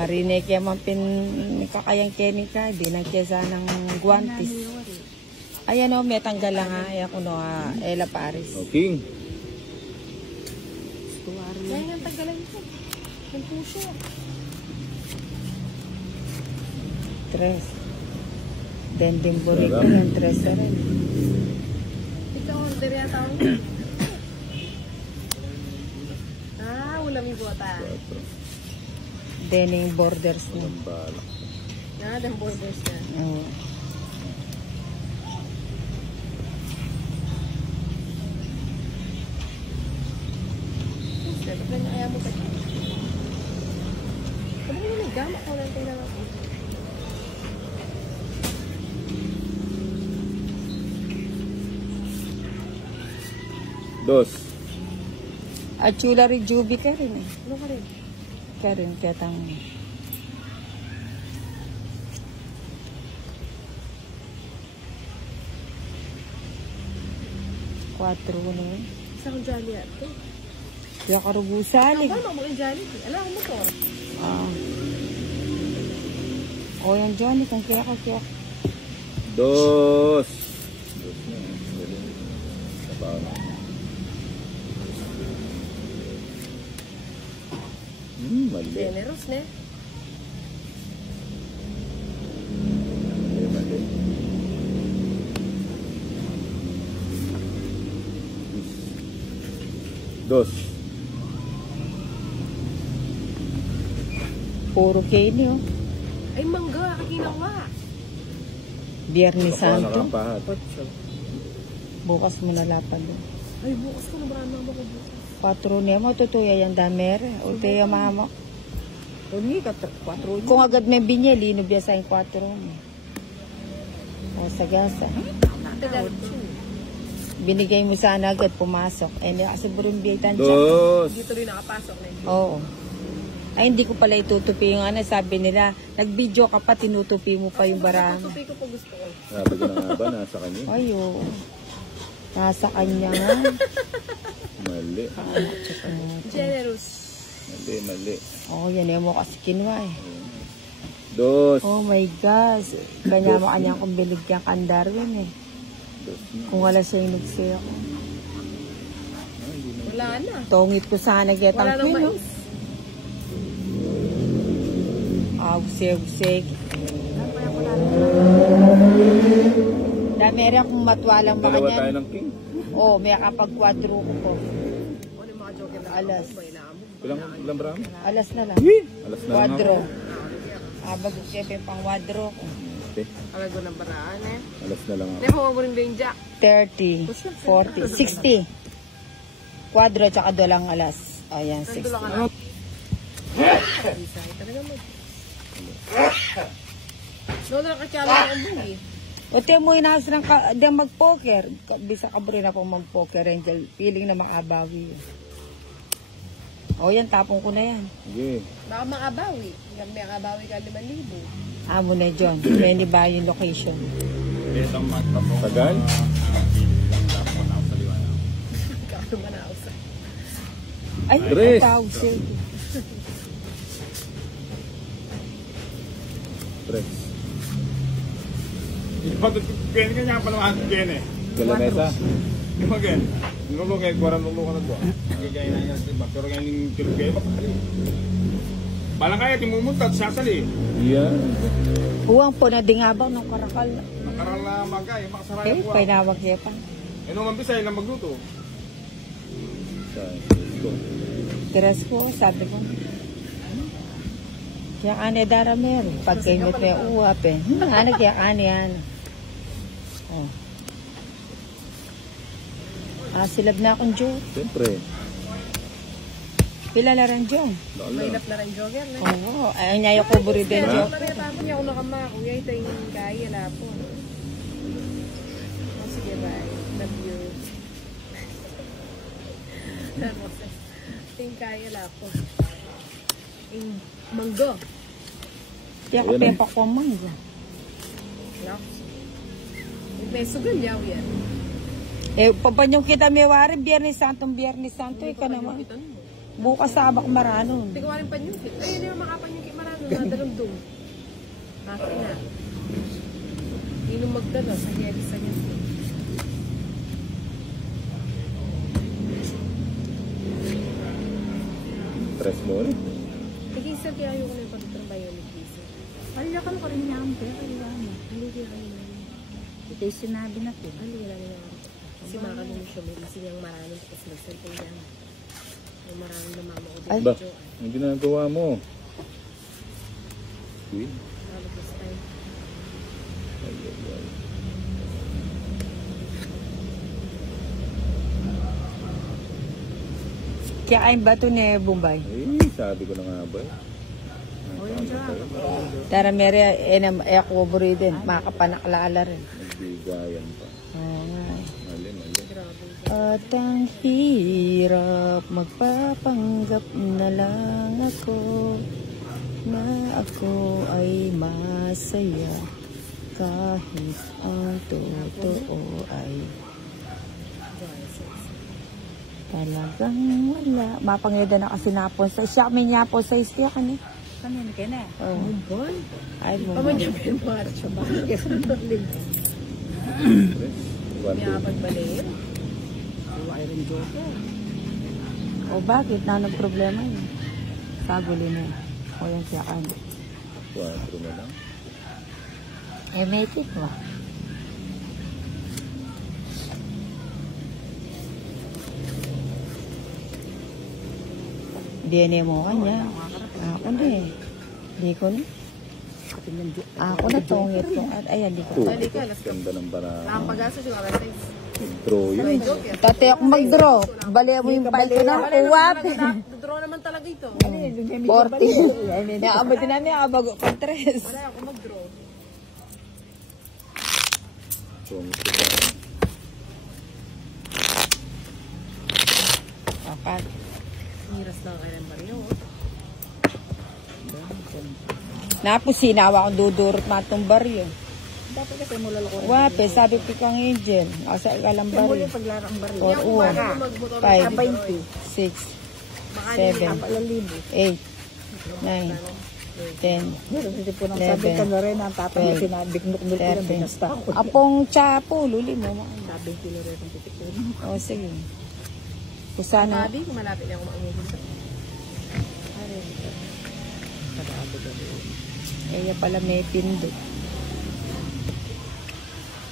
Marinig yan man kakayang kenika, di nang kesa ng guantis. Ayan o, may tanggal lang ha. Ayan ko no, Ella Paris. Okay. Ayan ang tanggalan ko. Ang puso. Tres. Dending burrito ng tres na rin. Ikaw, order yata ako. Ulam yung buwata. Dening borders na. Dang borders na. Oo. Ayaw mo ba? Sabi mo may gama ko lang tingnan ako. Dos. At chula rin jubi ka rin eh. Ano ka rin? Ka rin, ketang. Quatro na yun. Isa kong jolly ato. Kaya karubusan eh. Ano ba mo yung jolly? Alam mo to. O yan Johnny, kung kaya ka. Dos. Dos na. Sabaw na. Mali. Generous ne? Mali. Dos. Puro kini oh. Ay, mangga. Kakinawa. Biyernes Santo. Nakapahat. Bukas mo nalapan doon. Ay, bukas ko na marami ako bukas. Patro niya mo, tutuya yan damer. O teya mama. Uni ka, 4. Kung agad may binyeli, nubiyasa yung 4 niya. Sa-gasa. Binigay mo sana agad, pumasok. Eh, kasi burumbitan siya. Dos. Dito rin nakapasok na yun. Oo. Ay, hindi ko pala itutupi yung ano. Sabi nila, nag-video ka pa, tinutupi mo pa yung barang. Tutupi ko po gusto ko. Sabi ko na nga ba, nasa kanya? Ay, oo. Nasa kanya nga. Mali. Generous. Mali. Oo, yan yung mo kasi kinwa eh. Dos. Oh my gosh. Kanya mo kanyang kung bilig kang kandarwin eh. Dos na. Kung wala siya yung nagsaya ko. Wala na. Tongit ko sana Wala getang nang queen, no? mais. Useg. Dami rin akong matwalang baka Dalawa niyan. tayo ng king. Oo, may kapag kwadro ko po. Ano yung mga joker na Alas. Ilang bramo? Alas na lang. Alas na lang Kwadro. ako. Bago kaya pang kwadro ko. Okay. Alam ko ng baraan eh. Alas na lang ako. Hindi mo rin ba yung jack? 30, 40, 60. Kwadro tsaka dolang alas. Ayan, 60. Nandun lang ka na. Isay talaga mo. Noon na katsala ang buhi. O tiyo mo inaas ng mag-poker. Bisa ka rin na pong mag-poker, Angel. Feeling na makabawi. O yan, tapong ko na yan. Sige. Baka makabawi. Hanggang may makabawi ka 5,000. Amo na John. May ba yung location? Tagal? Ikaw naman ako sa... Ay, Tres. 1,000. Tres. Pwede ka niya pala mahal din eh. Galanesa? Lumagan. Nulungay, kuwarang nulungan na to. Nagagay na yan. Pero ngayon yung kilugay, bakali. Balang kaya, timumunta at sasali. Yan. Huwang po na dingabang ng karakal. Nakaral na magay, makasaraya Eh, po. painawag niya pa. Eh, nung ambisay lang magluto. Tiras ko, sabi ko. Kaya kani daramero. Pagkaimot na yung uwap eh. Ano kaya kani yan? Oh. Silab na akong Joe. Siyempre. Kilala rin Joe. Mahilap na rin jogger. Oo. Ayaw niya yung kuburi din Pero Joe. nakatapon niya ako nakamako. Kaya ito yung kaya na po. Sige, bye. Love you. Ito yung kaya na po. Yung manggo. Kaya ka pepa ko mangga. May sugal yaw yan. Eh, papanyong kita may wari, Biyernes Santo, Ikaw naman. Bukas sabak maranon. Hindi ko rin panyukit. Ay, hindi mo makapanyukit maranon. madalong doon. Akin na. Hindi nung magdala sa Yelisa niya. Stress mo rin. Naging sir kaya ayoko na yung pagtrabaho ni Kisa. Alilakan ko rin niya ang pera. Hindi kaya kayo na yun. Ito yung sinabi natin. Ano wala na yan? Kasi makalunod siya. May kasi niyang maraming tapos nag-cellphone niya. May maraming namama ko Ay. Ba, dito. ang ginagawa mo? Uy. Sabi this time. Ay, ay, ay. Kaya ay bato ni Bombay. Eh, sabi ko na nga ba? O yan siya. Tara mere, ako buri din. Makapanaklala rin. Nagbigayan pa. Oo nga. Mali, mali. Grabe. At ang hirap magpapanggap na lang ako na ako ay masaya kahit ang totoo ay talagang wala. Mapangeda na kasi napon sa siya. May nyapon sa isya ka ni. Kanina ka na. Oh. Boy. Ay, mo. Paman niya pa yung mga siya ba? Kasi nalim. May abad balik. Iway rin joker. O bakit? Na anong problema yun? Saguli na yun. O yan siya ka ni. 4 na lang. Eh, may tip ba? DNA mo kanya. Ako na eh. Di ko na. Ako na tongit kong at ayan, di ko. Balik ka, let's go. Ganda ng bara. Nakapag-asa siya ka rin. Draw May yun. joke eh. Tate ako mag-draw. Bali mo yung pile ko na. Uwap. Draw naman talaga ito. 40. Naabot din namin ako bago pa 3. Wala ako mag-draw. Apat. Miras lang kayo ng Mario. Napos sinawa akong dudurot matong baryo. Dapat kasi mo lalako rin. Wape, sabi ko kang Angel. Asa ikalang Muli baryo. paglaro ang baril. Or uwan. Magmotor 5, 20. 6, Baka 7, Palalibo. 8, 9, 10, Meron hindi po nang sabi ka na rin ang tatang mo 12, sinabik-nuk ko na binasta ko. Apong chapo, luli mo. Sabi kilo rin ang titik ko. O sige. Kung sana, Sabi ko malapit na ako maumupunta. kaya pala may pindot.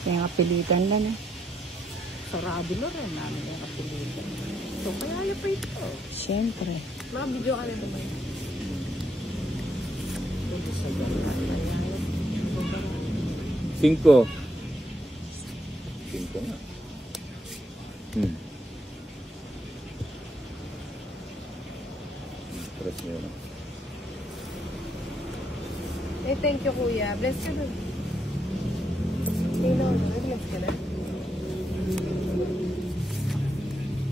Kaya nga pilitan lang eh. Sarado na rin namin yung kapilitan. So kaya pa ito. Siyempre. Mga video ka rin naman. Pulo sa gala. 5. 5 nga. Stress mo yun. Eh, thank you, kuya. Bless ka na. Tingnan mo, relax ka na.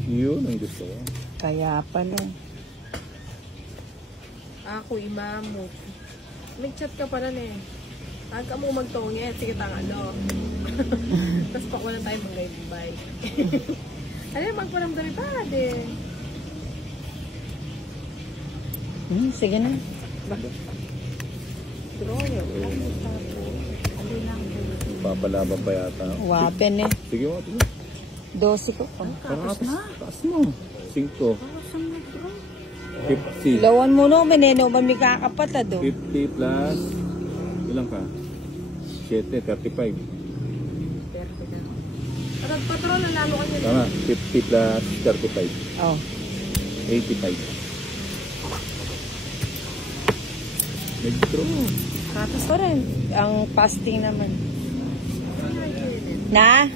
Yun ang gusto ko. Kaya pala. Ako, imamo. Nag-chat ka pa rin eh. Saan ka mo magtongit? Sige, tangalo. Tapos pakuha na tayo mag-bye. Ano yung magparamdami pa din? Sige na. Papalaban pa yata. Wapen eh. Sige mo. 12 ko. Oh. Taas mo. 5. 50. Lawan mo no, meneno mami kakapatad oh. 50 plus. Ilang ka? 7, 35. At patron, nanalo ka niya. Tama. 50 plus 35. Oh. 85. Nag-draw. Tapos pa rin. Ang fasting naman. Na?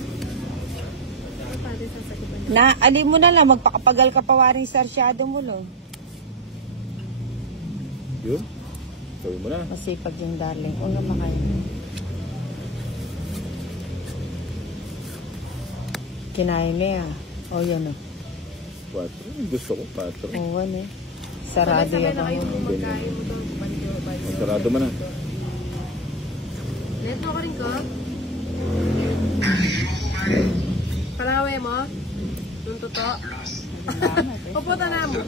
Na, alin mo na lang. Magpakapagal ka pa waring sarsyado mo lo. Yun. Gawin mo na. Masipag yung darling. O nga makaya. Kinain niya. O yan o. 4. Gusto ko 4. O ano eh. Sarado Sabay yan. na kayo kung magkain mo doon. Sarado mo na. Neto ka rin ko? Palaway mo? Yung totoo? Pupunta na mo.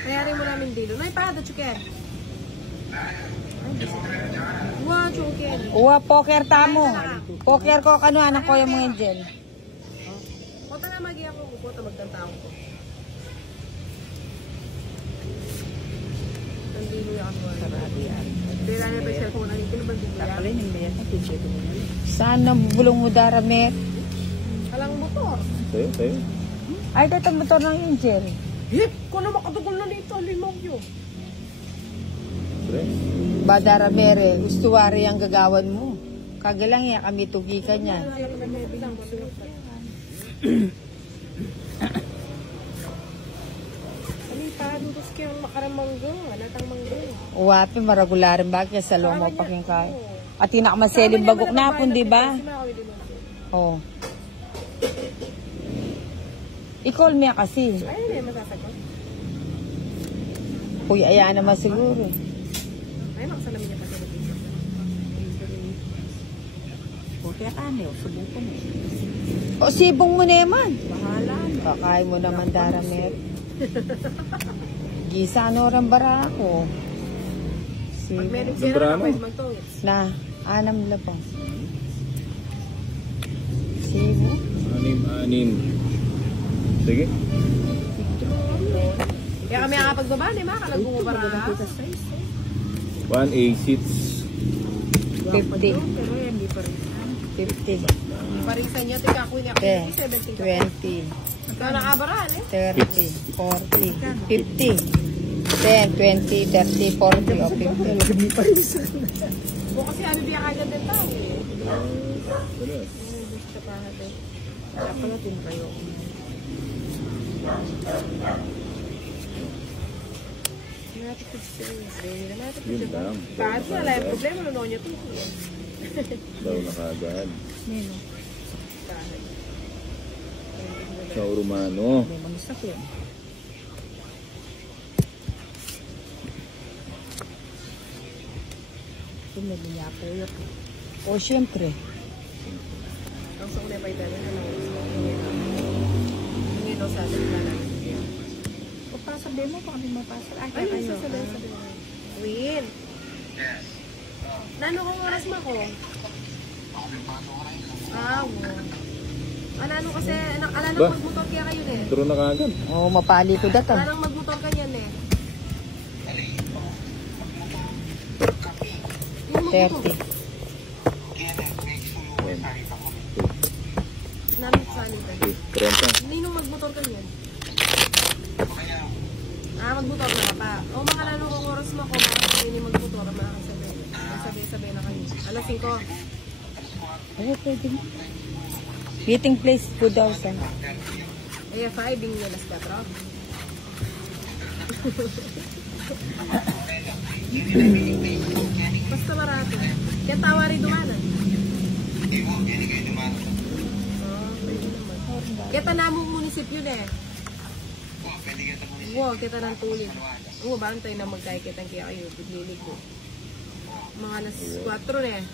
Kayarin mo namin dilo. Nay, paada, chuker. Wow, chokin. Uwa, poker tamo. Poker ko kanu anak ko yung mga angel. Kota na magi ako, kota magtantao ko. Nandito yung ako. Sarado yan. Dila na ba yung cellphone na hindi ba dito yan? Kapalay ng bayan na pinche ko na yun. Sana bulong mo daramet. Alang motor. Sa'yo. Ay, dito motor ng angel. Hip! Kung na makadugol na nito, limog yun. Pre. Badaramere, gustuwari ang gagawan mo. Kagalang yan, kami tugi ka niya. Aling padudos kayong makaramanggo, anatang manggo. Uwapi, maragularin ba kaya sa loma pa kyung kaya. At tinakamaseling bagok na po, di ba? Oo. I-call niya kasi. Ayun eh, masasagot. Uy, ayan naman siguro. Ay, makasalamin niya kasi ng picture. Puti ka na yun. Subukan mo. O, sibong mo naman. Bahala na. Kakay mo naman daramet. Gisa no rin bara ako. Pag Sibong. meron siya Brano. na, pwede magtongits. Na, anam lapang. Sibong. Anim. Sige. Kaya kami nakapagbaba, di ba? Kalag bumabara. 1A6. 50. Pero yan, di pa rin. 50. Parisan niya, tika ako niya. 10, 70. 20, Ikaw nakabaraan eh. 30, 40, 50. 10, 20, 30, 40, o 50. O kasi ano di agad din tao eh. Wala. Gusto pa natin. Kaya pala din kayo. Yun lang. Bakit wala yung problema, nuno niyo ito. Daw nakagad. Nino. Sa Urumano. May manusak yun. Tumili niya po yun. O, syempre. Ang sa una pa ito, hindi daw sa atin na lang. O pasabihin mo kung ano mapasal. Ay, Ay, kayo. sasabihin. Win. Nano kong oras mo ko? Ah, wo. Anano kasi, alala Ba? magmotor kaya kayo eh. Turo na kagad. O, mapali ko data. Alanang magmotor ka niyan eh. Yung magmotor. 30. Namin sa alitan. 30. Ninong magmotor ka niyan? Ah, magmotor na ka pa. O, makalalo kong oras mo ko. Baka hindi magmotor. Sabay-sabay na kayo. Alas 5. Ay, pwede mo. Meeting place, 2,000. Ay, 5. Bing alas 4. Basta marami. Kaya tawa rin dumanan. Kaya tanamong munisipyo na eh. Wow, kita ng tulid. Oo, ba tayo na magkakitang kaya kayo, biglilig ko. Mga alas 4 na eh.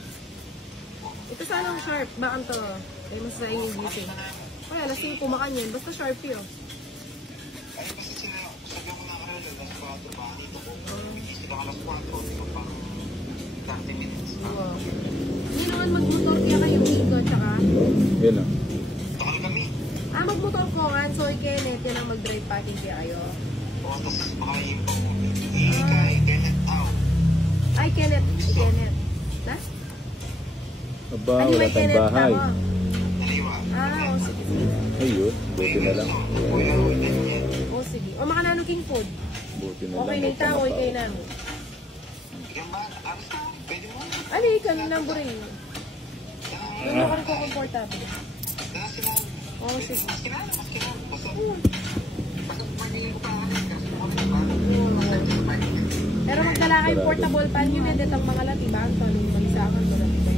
Ito sana ang sharp, bakang to. Ay, mas sa inyong gising. Kaya alas 5 makan yan, basta sharp yun. Wow. Hindi naman magmotor kaya kayo, Nico, tsaka. Yan lang. Ah, magmotor ko nga, so Kenneth, yan ang mag-drive packing kaya kayo. Ay, Kenneth. Kenneth. Na? Aba, Ano wala may tayong Kenneth bahay. ako? Ah, o sige. Ayun, buti na lang. O sige. O makanano king food. Buti na Okay lang. na itaw, okay na. Ali, kami ng buring. Yung ako rin ko komportable. O sige. Pero magdala kayong portable pan yun eh, detang mga latiban. So, ano yung mag-isakan mo na dito.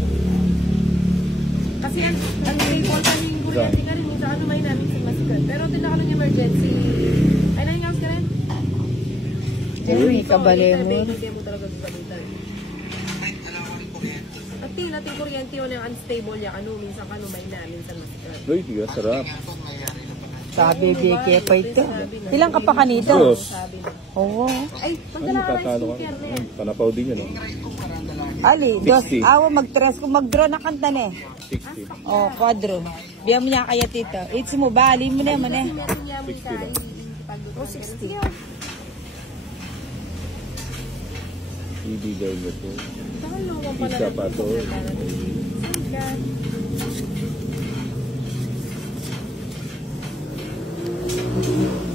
Kasi ang baseball pan yung kuryente ka rin, minsan ano may namin sa masikat. Pero tinaka yung emergency. Ay, nangyayos ka rin? Uy, kabali mo. Hindi mo talaga gagamitan. At natin kuryente yun yung unstable yan. Ano, minsan ka may namin sa masikat. Uy, di ka sarap. Sabi, bigay pa ito. Sabi na. Ilang ka pa kanito? Diyos. Sabi na. Oo. Ay, Ano, magdala ka ng tatalo ka. sticker na yan. Ayun, Panapaw din yun, oh. Ali, dos, 60. awa mag-tres kung mag-draw na kanta na eh. 60. Oh, quadro. Biyan mo niya kaya tito. It's mo, bali mo naman eh. Meron niya mo 60 tayo. lang. O, 60. Ibigay mo po. Saka naman pala. Isa pa to. Saan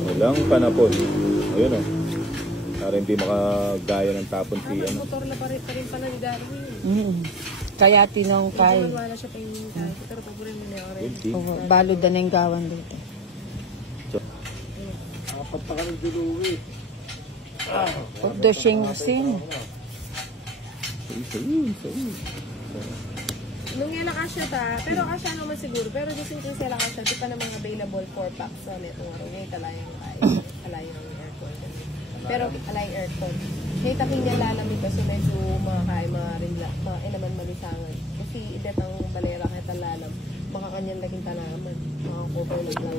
Walang panapon. Ayun, oh. Para hindi makagaya ng tapon si ano. motor na pa rin pala ni Darwin. Kaya tinong kay. Wala siya pahingin tayo. Pero paborin mo na yung orange. Hindi. Oh, balod na ng gawan dito. Apat pa kami duluwi. Pagdo siyang sin. Sa'yo. Nung yan nakasya ta, pero kasya naman siguro. Pero just in case sila kasya, di pa namang available 4 packs sa netong araw. Ngayon alayang aircon. Pero alayang aircon. Ngayon taking niya lalamig kasi medyo makakain, naman malisangan. Kasi idet ang balera kahit ang lalam. Makakanyang laging tanaman. Makakover lang.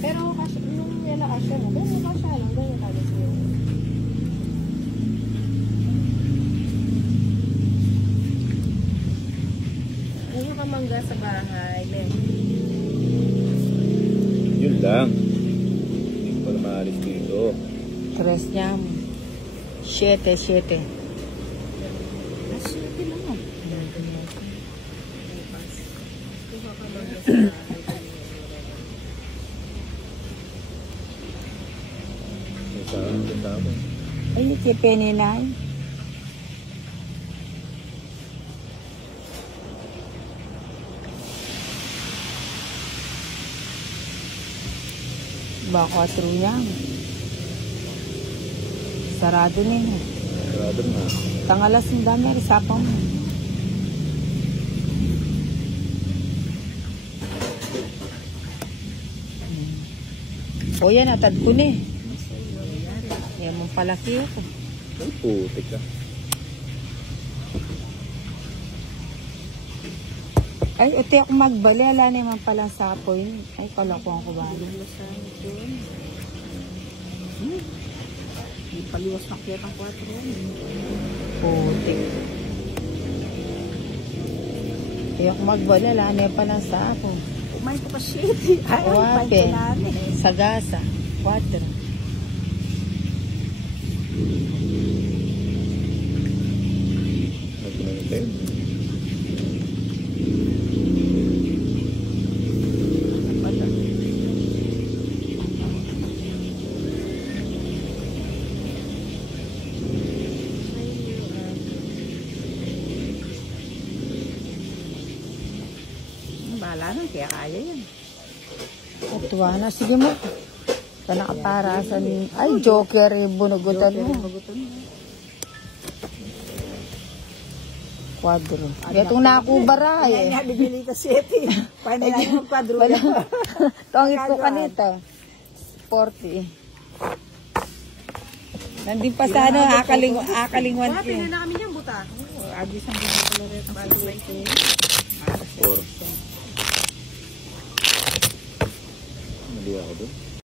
Pero kasya, nung yan nakasya mo, ganyan kasya lang. Ganyan kami siya. Ngayon ka mangga sa bahay, Len. Yun lang. Hindi ko pala maalis dito. Tres niya. 7. Asya, lang oh. Kuha ka mangga sa bahay. May saan. Ay, si Penny na. Baka true niya. Sarado na yun. Sarado na. Tangalas ng dami, risapang mo. O yan, atad ko na eh. Yan mong palaki ako. Ay, putik ka. Ay, ito ako magbali. Ala naman pala sa apoy. Ay, kalakuhan ko ba? Hindi paliwas na kaya ng 4 yan. Putik. Ay, ako magbali. Ala naman pala sa apoy. Kumain ko pa 7. Ay, Wape. namin. Sagasa. 4. Nagpunantay. Bahala na, kaya kaya yan. Tuwa na. Sige mo. Ka nakaparasan. Ay, joker. Bunugutan mo. Magutan mo. Quadro. Itong nakubara Kaya eh. nga, bibili ka 7. Paano lang yung kwadro Wala. yan? Tongit ko kanito. 40. Nandun pa sa ano, akalingwan Wala, ko. pili na kami niyang buta. Agis ang mga kaloret ng Mali ako doon.